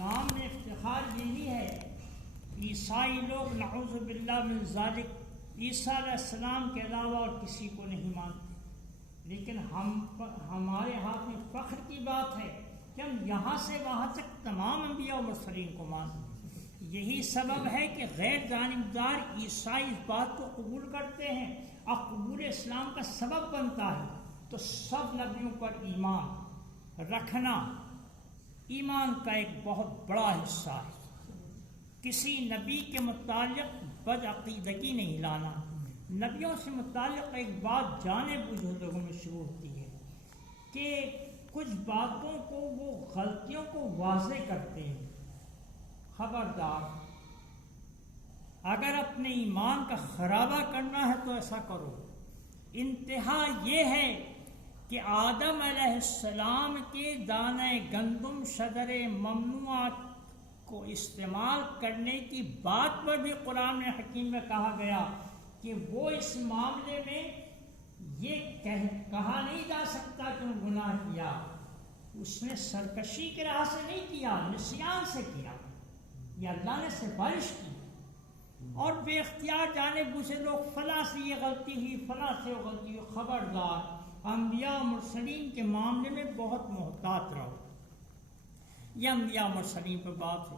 اسلام میں افتخار یہی ہے، عیسائی لوگ نعوذ باللہ من ذالک عیسیٰ علیہ السلام کے علاوہ اور کسی کو نہیں مانتے، لیکن ہمارے ہاتھ میں فخر کی بات ہے کہ ہم یہاں سے وہاں تک تمام انبیاء و مرسلین کو مانتے ہیں۔ یہی سبب ہے کہ غیر جانبدار عیسائی اس بات کو قبول کرتے ہیں اور قبول اسلام کا سبب بنتا ہے۔ تو سب نبیوں پر ایمان رکھنا ایمان کا ایک بہت بڑا حصہ ہے۔ کسی نبی کے متعلق بدعقیدگی نہیں لانا۔ نبیوں سے متعلق ایک بات جانے بوجھ لوگوں میں شروع ہوتی ہے کہ کچھ باتوں کو وہ غلطیوں کو واضح کرتے ہیں۔ خبردار، اگر اپنے ایمان کا خرابہ کرنا ہے تو ایسا کرو۔ انتہا یہ ہے کہ آدم علیہ السلام کے دانہ گندم شجر ممنوعات کو استعمال کرنے کی بات پر بھی قرآن حکیم میں کہا گیا کہ وہ اس معاملے میں یہ کہا نہیں جا سکتا کہ وہ گناہ کیا، اس نے سرکشی کی راہ سے نہیں کیا، نسیان سے کیا، یہ اللہ نے سفارش کی، اور بے اختیار جانے بوجھے لوگ فلاں سے یہ غلطی ہوئی، فلاں سے وہ غلطی ہوئی۔ خبردار، انبیاء و مرسلین کے معاملے میں بہت محتاط رہو۔ یہ انبیاء و مرسلین پر بات ہے۔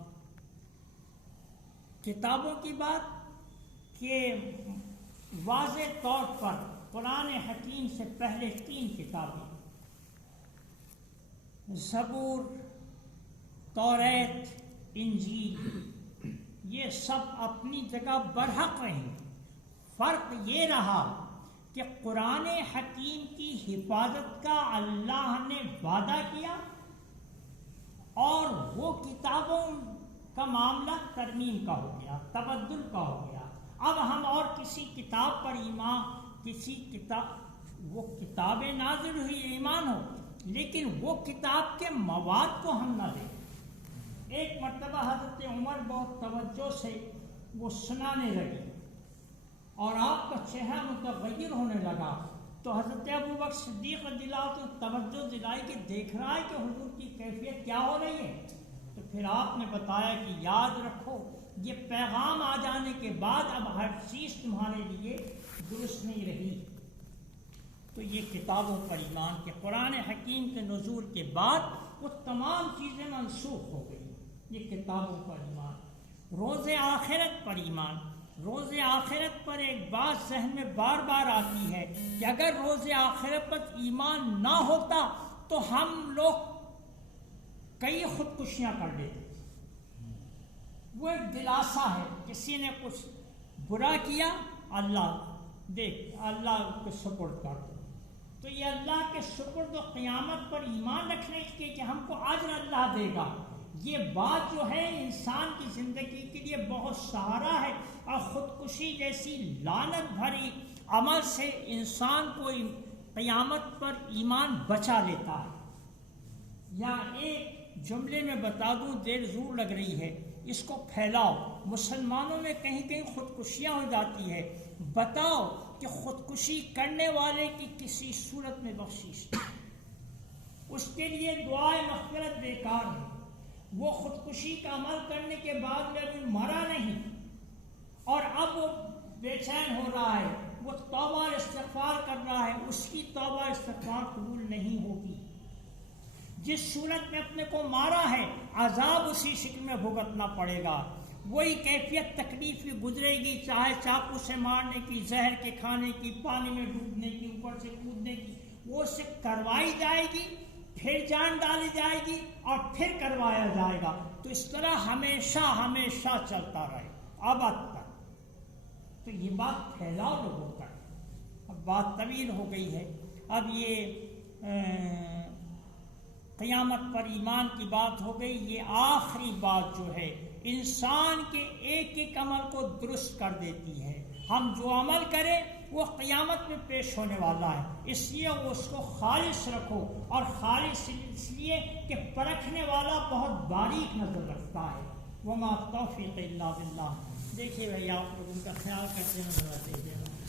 کتابوں کی بات کہ واضح طور پر قرآن حکیم سے پہلے 3 کتابیں زبور، توریت، انجیل، یہ سب اپنی جگہ برحق رہیں۔ فرق یہ رہا کہ قرآن حکیم کی حفاظت کا اللہ نے وعدہ کیا اور وہ کتابوں کا معاملہ ترمیم کا ہو گیا، تبدل کا ہو گیا۔ اب ہم اور کسی کتاب پر ایمان، وہ کتابیں نازل ہوئی ایمان ہو، لیکن وہ کتاب کے مواد کو ہم نہ دیں۔ ایک مرتبہ حضرت عمر بہت توجہ سے وہ سنانے لگے اور آپ کا چہرہ متغیر ہونے لگا، تو حضرت ابو بکر صدیق رضی اللہ عنہ توجہ دلائی کہ دیکھ رہا ہے کہ حضور کی کیفیت کیا ہو رہی ہے۔ تو پھر آپ نے بتایا کہ یاد رکھو، یہ پیغام آ جانے کے بعد اب ہر چیز تمہارے لیے درست نہیں رہی۔ تو یہ کتابوں پر ایمان کے قرآن حکیم کے نزول کے بعد وہ تمام چیزیں منسوخ ہو گئی۔ یہ کتابوں پر ایمان۔ روز آخرت پر ایمان۔ روز آخرت پر ایک بات ذہن میں بار بار آتی ہے کہ اگر روز آخرت پر ایمان نہ ہوتا تو ہم لوگ کئی خودکشیاں کر لیتے۔ وہ ایک دلاسا ہے، کسی نے کچھ برا کیا، اللہ دیکھ، اللہ کے سپرد کر دو۔ تو یہ اللہ کے سپرد و قیامت پر ایمان رکھنے کے کہ ہم کو اجر اللہ دے گا، یہ بات جو ہے انسان کی زندگی کے لیے بہت سہارا ہے، اور خودکشی جیسی لعنت بھری عمل سے انسان کو قیامت پر ایمان بچا لیتا ہے۔ یا ایک جملے میں بتا دوں، دیر زور لگ رہی ہے، اس کو پھیلاؤ۔ مسلمانوں میں کہیں کہیں خودکشیاں ہو جاتی ہے، بتاؤ کہ خودکشی کرنے والے کی کسی صورت میں بخشش اس کے لیے دعائے مغفرت بیکار ہے۔ وہ خودکشی کا عمل کرنے کے بعد میں ابھی مرا نہیں اور اب وہ بے چین ہو رہا ہے، وہ توبہ استغفار کر رہا ہے، اس کی توبہ استغفار قبول نہیں ہوگی۔ جس صورت میں اپنے کو مارا ہے عذاب اسی شکل میں بھگتنا پڑے گا، وہی کیفیت تکلیف کی گزرے گی، چاہے چاقو سے مارنے کی، زہر کے کھانے کی، پانی میں ڈوبنے کی، اوپر سے کودنے کی، وہ اسے کروائی جائے گی، پھر جان ڈالی جائے گی اور پھر کروایا جائے گا۔ تو اس طرح ہمیشہ ہمیشہ چلتا رہے ابد تک۔ تو یہ بات پھیلاؤ لوگوں تک۔ اب بات طویل ہو گئی ہے، اب یہ قیامت پر ایمان کی بات ہو گئی۔ یہ آخری بات جو ہے انسان کے ایک ایک عمل کو درست کر دیتی ہے۔ ہم جو عمل کریں وہ قیامت میں پیش ہونے والا ہے، اس لیے اس کو خالص رکھو، اور خالص اس لیے کہ پرکھنے والا بہت باریک نظر رکھتا ہے۔ وما توفیق الا باللہ۔ دیکھیے بھائی، آپ لوگ ان کا خیال کرتے ہیں،